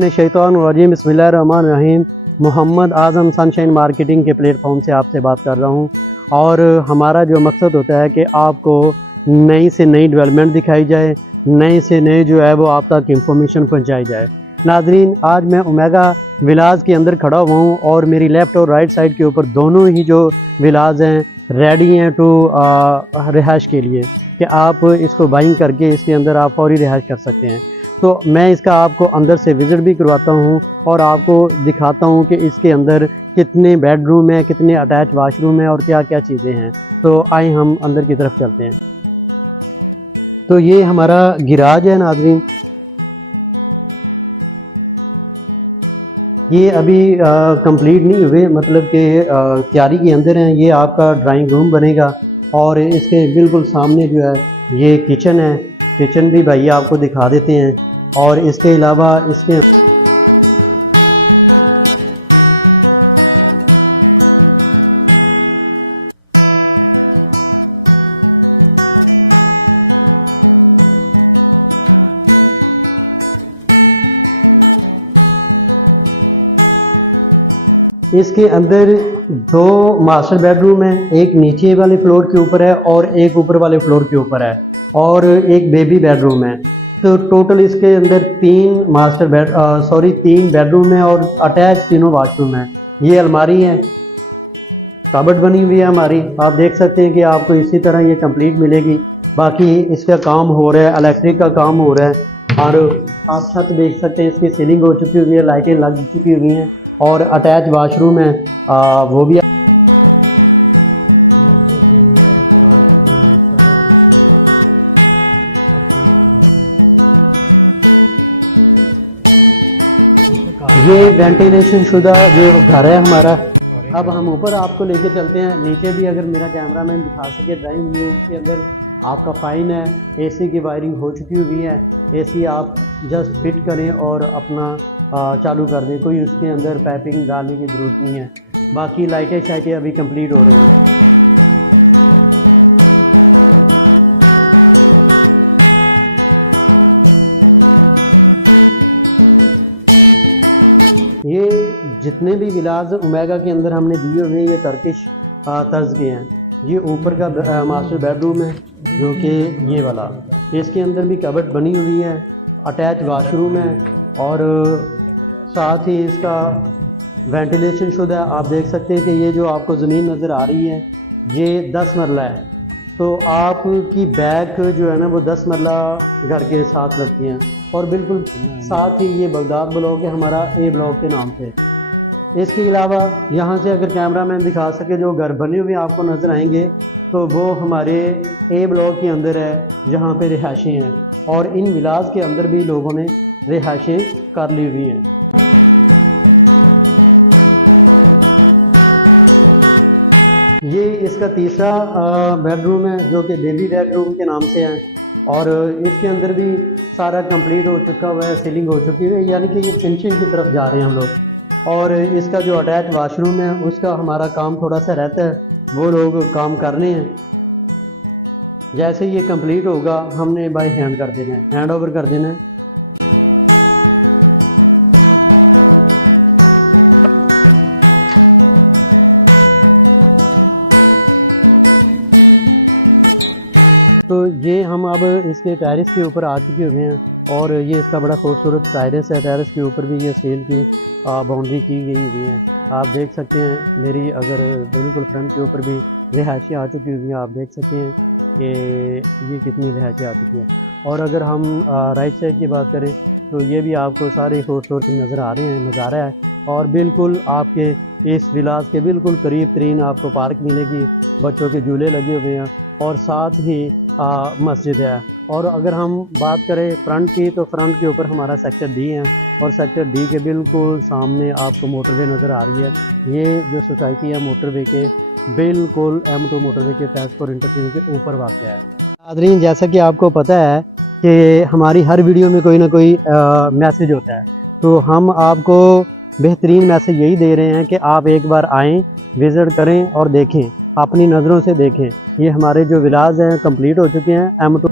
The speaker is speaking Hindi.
बिस्मिल्लाहिर्रहमानिर्रहीम बिस्मिल्लाहिर्रहमानिर्रहीम। मोहम्मद आज़म सनशाइन मार्केटिंग के प्लेटफॉर्म से आपसे बात कर रहा हूं और हमारा जो मकसद होता है कि आपको नई से नई डेवलपमेंट दिखाई जाए, नई से नई जो है वो आप तक इंफॉर्मेशन पहुंचाई जाए। नाजरीन, आज मैं ओमेगा विलाज के अंदर खड़ा हुआ हूँ और मेरी लेफ़्ट और राइट साइड के ऊपर दोनों ही जो विलाज हैं रेडी हैं टू रिहाइश के लिए कि आप इसको बाइंग करके इसके अंदर आप फौरी रिहाइश कर सकते हैं। तो मैं इसका आपको अंदर से विज़िट भी करवाता हूँ और आपको दिखाता हूँ कि इसके अंदर कितने बेडरूम हैं, कितने अटैच वाशरूम हैं और क्या क्या चीज़ें हैं। तो आए हम अंदर की तरफ चलते हैं। तो ये हमारा गिराज है नाज़रीन, ये अभी कंप्लीट नहीं हुए, मतलब कि तैयारी के अंदर हैं। ये आपका ड्राइंग रूम बनेगा और इसके बिल्कुल सामने जो है ये किचन है। किचन भी भाई आपको दिखा देते हैं और इसके अलावा इसके इसके अंदर दो मास्टर बेडरूम है, एक नीचे वाले फ्लोर के ऊपर है और एक ऊपर वाले फ्लोर के ऊपर है और एक बेबी बेडरूम है। तो टोटल इसके अंदर तीन बेडरूम है और अटैच तीनों वाशरूम है। ये अलमारी है, कबर्ड बनी हुई है हमारी, आप देख सकते हैं कि आपको इसी तरह ये कंप्लीट मिलेगी। बाकी इसका काम हो रहा है, इलेक्ट्रिक का काम हो रहा है और आप छत देख सकते हैं, इसकी सीलिंग हो चुकी हुई है, लाइटें लग चुकी हुई हैं और अटैच वाशरूम है वो भी। ये वेंटिलेशन शुदा जो घर है हमारा। अब हम ऊपर आपको लेके चलते हैं। नीचे भी अगर मेरा कैमरामैन दिखा सके, ड्राइंग रूम के अंदर आपका फ़ाइन है, एसी की वायरिंग हो चुकी हुई है। एसी आप जस्ट फिट करें और अपना चालू कर दें, कोई उसके अंदर पाइपिंग डालने की ज़रूरत नहीं है। बाकी लाइटें शाइटें अभी कंप्लीट हो रही हैं। ये जितने भी विलाज ओमेगा के अंदर हमने दिए हुए हैं ये टर्किश तर्ज के हैं। ये ऊपर का मास्टर बेडरूम है जो कि ये वाला, इसके अंदर भी कबर्ड बनी हुई है, अटैच वाशरूम है और साथ ही इसका वेंटिलेशन शुदा है। आप देख सकते हैं कि ये जो आपको ज़मीन नज़र आ रही है ये 10 मरला है। तो आपकी बैक जो है ना वो 10 मरला घर के साथ लगती हैं और बिल्कुल साथ ही ये बगदाद ब्लॉक है हमारा, ए ब्लॉक के नाम से। इसके अलावा यहाँ से अगर कैमरामैन दिखा सके जो घर बने हुए आपको नज़र आएंगे तो वो हमारे ए ब्लॉक के अंदर है जहाँ पे रिहायशें हैं और इन विलाज के अंदर भी लोगों ने रिहायशें कर ली हुई हैं। ये इसका तीसरा बेडरूम है जो कि बेबी बेडरूम के नाम से है और इसके अंदर भी सारा कंप्लीट हो चुका हुआ है, सीलिंग हो चुकी है, यानी कि ये फिनिशिंग की तरफ जा रहे हैं हम लोग। और इसका जो अटैच वाशरूम है उसका हमारा काम थोड़ा सा रहता है, वो लोग काम करने हैं। जैसे ये कंप्लीट होगा हमने बाय हैंड कर देना है, हैंड ओवर कर देना है। तो ये हम अब इसके टेरेस के ऊपर आ चुके हुए हैं और ये इसका बड़ा खूबसूरत टेरेस है। टेरेस के ऊपर भी ये स्टील की बाउंड्री की गई हुई है। आप देख सकते हैं मेरी अगर बिल्कुल फ्रंट के ऊपर भी रिहायशें आ चुकी हुई हैं। आप देख सकते हैं कि ये कितनी रिहायशें आ चुकी हैं। और अगर हम राइट साइड की बात करें तो ये भी आपको सारे खूबसूरत नज़र आ रहे हैं, नज़ारा है। और बिल्कुल आपके इस विलास के बिल्कुल करीब तरीन आपको पार्क मिलेगी, बच्चों के झूले लगे हुए हैं और साथ ही मस्जिद है। और अगर हम बात करें फ्रंट की तो फ्रंट के ऊपर हमारा सेक्टर डी है और सेक्टर डी के बिल्कुल सामने आपको मोटरवे नज़र आ रही है। ये जो सोसाइटी है मोटरवे के बिल्कुल M2 मोटरवे के फैज़पुर इंटरचेंज के ऊपर वाक़ है। नाज़रीन, जैसा कि आपको पता है कि हमारी हर वीडियो में कोई ना कोई मैसेज होता है, तो हम आपको बेहतरीन मैसेज यही दे रहे हैं कि आप एक बार आएँ, विज़िट करें और देखें, अपनी नज़रों से देखें। ये हमारे जो विलाज हैं कंप्लीट हो चुके हैं M2